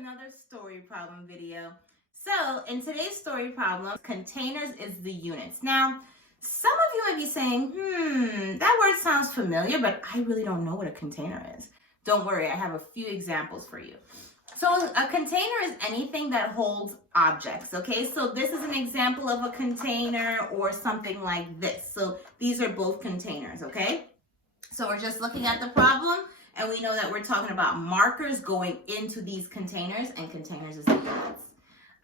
another story problem video. So in today's story problem, containers is the units. Now, some of you might be saying, that word sounds familiar, but I really don't know what a container is. Don't worry, I have a few examples for you. So a container is anything that holds objects, okay? So this is an example of a container or something like this. So these are both containers, okay? So we're just looking at the problem, and we know that we're talking about markers going into these containers, and containers is the units.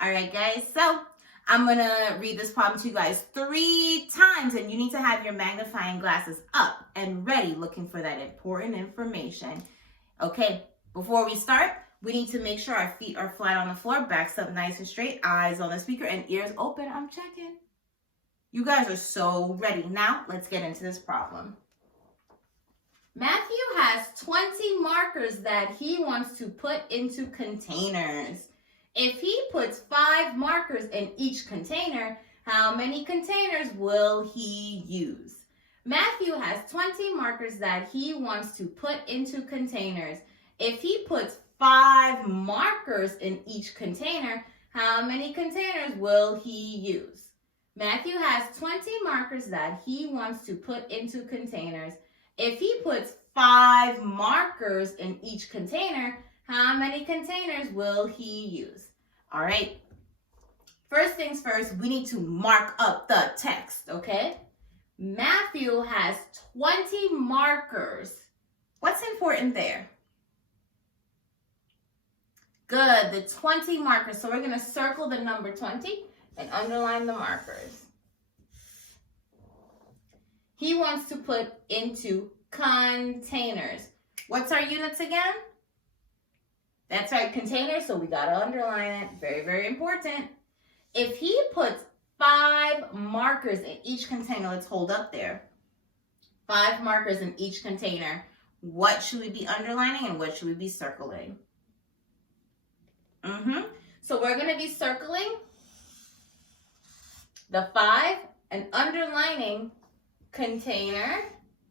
All right, guys, so I'm going to read this problem to you guys 3 times, and you need to have your magnifying glasses up and ready, looking for that important information. Okay, before we start, we need to make sure our feet are flat on the floor, backs up nice and straight, eyes on the speaker, and ears open. I'm checking. You guys are so ready. Now, let's get into this problem. Matthew has 20 markers that he wants to put into containers. If he puts 5 markers in each container, how many containers will he use? Matthew has 20 markers that he wants to put into containers. If he puts 5 markers in each container, how many containers will he use? Matthew has 20 markers that he wants to put into containers. If he puts 5 markers in each container, how many containers will he use? All right. First things first, we need to mark up the text, okay? Matthew has 20 markers. What's important there? Good, the 20 markers. So we're going to circle the number 20 and underline the markers. He wants to put into containers. What's our units again? That's right, containers, so we got to underline it. Very, very important. If he puts 5 markers in each container, let's hold up there. 5 markers in each container. What should we be underlining and what should we be circling? So we're going to be circling the 5 and underlining container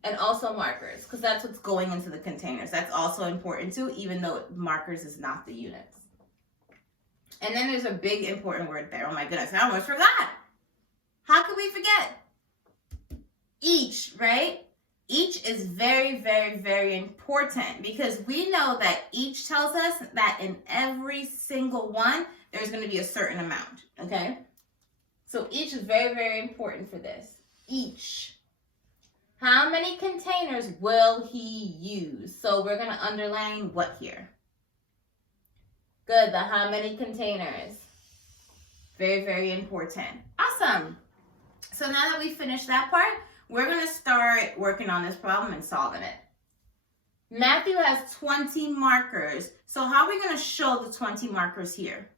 and also markers, because that's what's going into the containers. That's also important too, even though markers is not the units. And then there's a big important word there. Oh my goodness, I almost forgot. How could we forget? Each, right? Each is very, very, very important because we know that each tells us that in every single one, there's going to be a certain amount, okay? So each is very, very important for this. Each. How many containers will he use? So we're going to underline what here? Good, the how many containers. Very, very important. Awesome. So now that we finished that part, we're going to start working on this problem and solving it. Matthew has 20 markers. So how are we going to show the 20 markers here?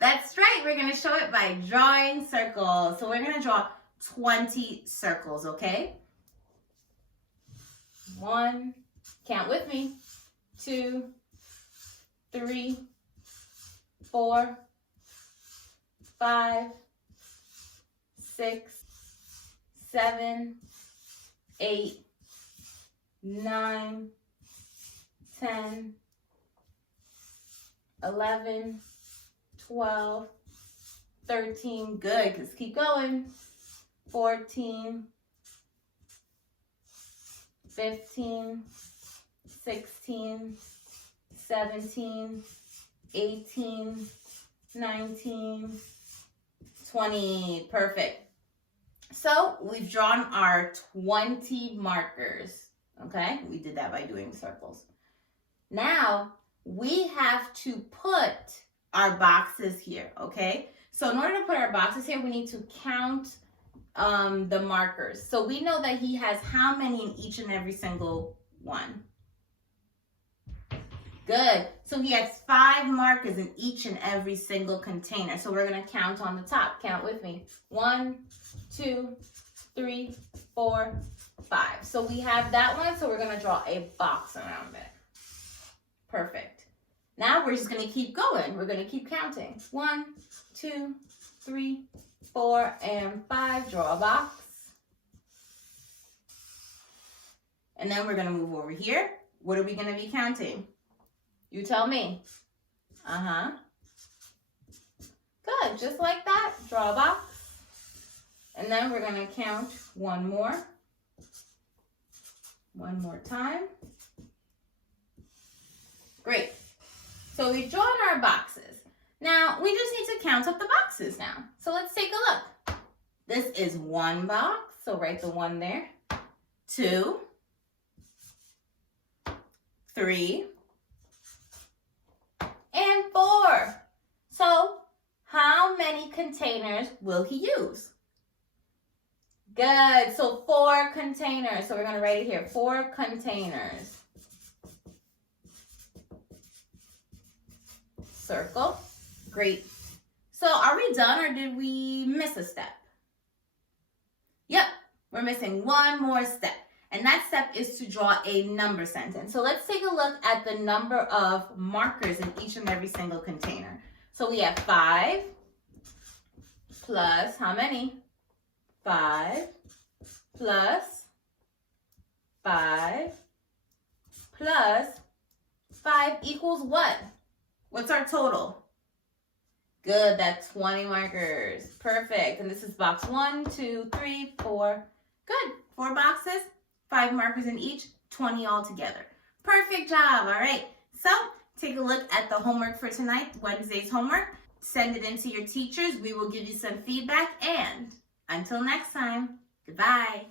That's right. We're going to show it by drawing circles. So we're going to draw 20 circles, okay? 1, count with me, 2, 3, 4, 5, 6, 7, 8, 9, 10, 11, 12, 13, good, let's keep going, 14, 15, 16, 17, 18, 19, 20, perfect. So we've drawn our 20 markers, okay? We did that by doing circles. Now we have to put our boxes here, okay? So in order to put our boxes here, we need to count the markers. So we know that he has how many in each and every single one? Good. So he has 5 markers in each and every single container. So we're going to count on the top. Count with me. 1, 2, 3, 4, 5. So we have that one. So we're going to draw a box around it. Perfect. Now we're just going to keep going. We're going to keep counting. 1, 2, 3, 4, and 5. Draw a box. And then we're going to move over here. What are we going to be counting? You tell me. Good, just like that, draw a box. And then we're gonna count one more time. Great. So we've drawn our boxes. Now, we just need to count up the boxes now. So let's take a look. This is one box, so write the 1 there. 2, 3, and 4. So, how many containers will he use? Good, so 4 containers. So we're gonna write it here, 4 containers. Circle. Great. So are we done or did we miss a step? Yep, we're missing one more step. And that step is to draw a number sentence. So let's take a look at the number of markers in each and every single container. So we have 5 plus how many? 5 plus 5 plus 5 equals what? What's our total? Good, that's 20 markers. Perfect. And this is box 1, 2, 3, 4. Good. 4 boxes, 5 markers in each, 20 all together. Perfect job. All right. So take a look at the homework for tonight, Wednesday's homework. Send it in to your teachers. We will give you some feedback. And until next time, goodbye.